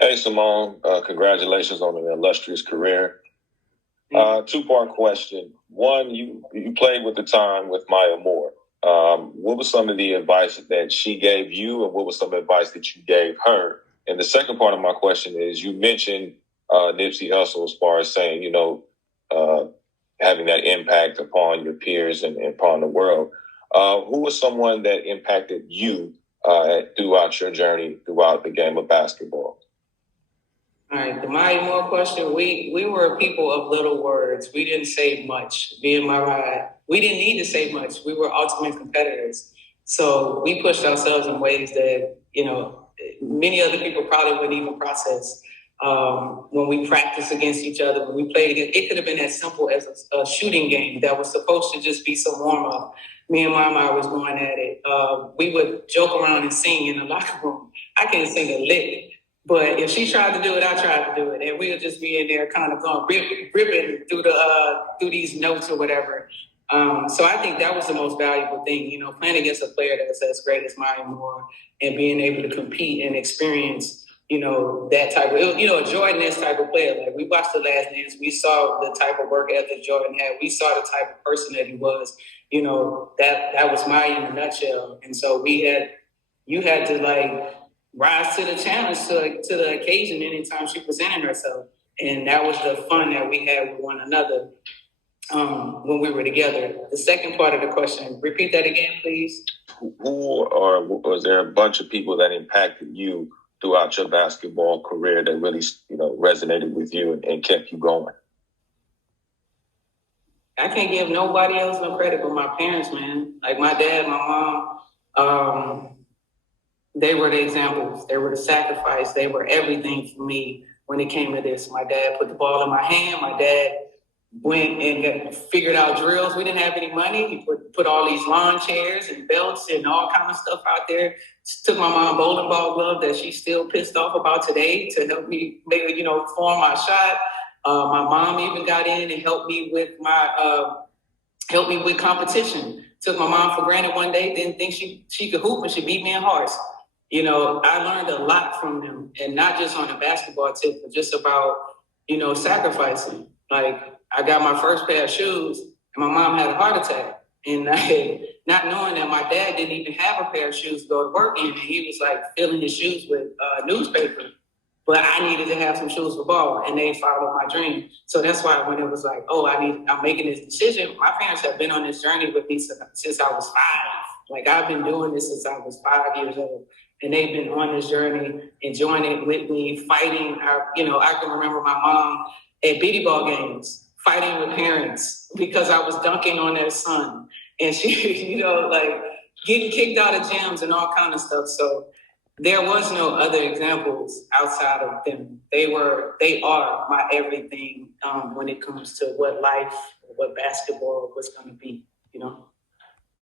Hey, Simone, congratulations on an illustrious career. Two-part question. One, you played with the time with Maya Moore. What was some of the advice that she gave you, and what was some advice that you gave her? And the second part of my question is, you mentioned Nipsey Hussle as far as saying, uh, having that impact upon your peers and upon the world. Who was someone that impacted you throughout your journey throughout the game of basketball? All right, the Maya Moore question. We were people of little words. We didn't say much. Me and my ride, we didn't need to say much. We were ultimate competitors. So we pushed ourselves in ways that, many other people probably wouldn't even process. When we practiced against each other, when we played against, it could have been as simple as a shooting game that was supposed to just be some warm up. Me and Mama was going at it. We would joke around and sing in the locker room. I can't sing a lick. But if she tried to do it, I tried to do it, and we'll just be in there, kind of going ripping through these notes or whatever. So I think that was the most valuable thing, playing against a player that's as great as Maya Moore and being able to compete and experience, that type of, a Jordan-esque type of player. Like, we watched The Last Dance, we saw the type of work ethic Jordan had, we saw the type of person that he was. That was Maya in a nutshell, and so you had to like rise to the challenge, to the occasion anytime she presented herself. And that was the fun that we had with one another when we were together. The second part of the question, repeat that again, please. Who or was there a bunch of people that impacted you throughout your basketball career that really, resonated with you and kept you going? I can't give nobody else no credit but my parents, man. Like my dad, my mom, they were the examples. They were the sacrifice. They were everything for me when it came to this. My dad put the ball in my hand. My dad went and figured out drills. We didn't have any money. He put all these lawn chairs and belts and all kind of stuff out there. Took my mom bowling ball glove that she's still pissed off about today to help me maybe, form my shot. My mom even got in and helped me with competition. Took my mom for granted one day, didn't think she could hoop, and she beat me in hearts. I learned a lot from them, and not just on the basketball tip, but just about, sacrificing. Like, I got my first pair of shoes, and my mom had a heart attack. And not knowing that my dad didn't even have a pair of shoes to go to work in, and he was like filling his shoes with newspaper. But I needed to have some shoes for ball, and they followed my dream. So that's why when it was like, I'm making this decision, my parents have been on this journey with me since I was 5. Like, I've been doing this since I was 5 years old. And they've been on this journey, enjoying it with me, fighting. I can remember my mom at bitty ball games, fighting with parents because I was dunking on their son. And she, like getting kicked out of gyms and all kind of stuff. So there was no other examples outside of them. They are my everything when it comes to what life, what basketball was going to be,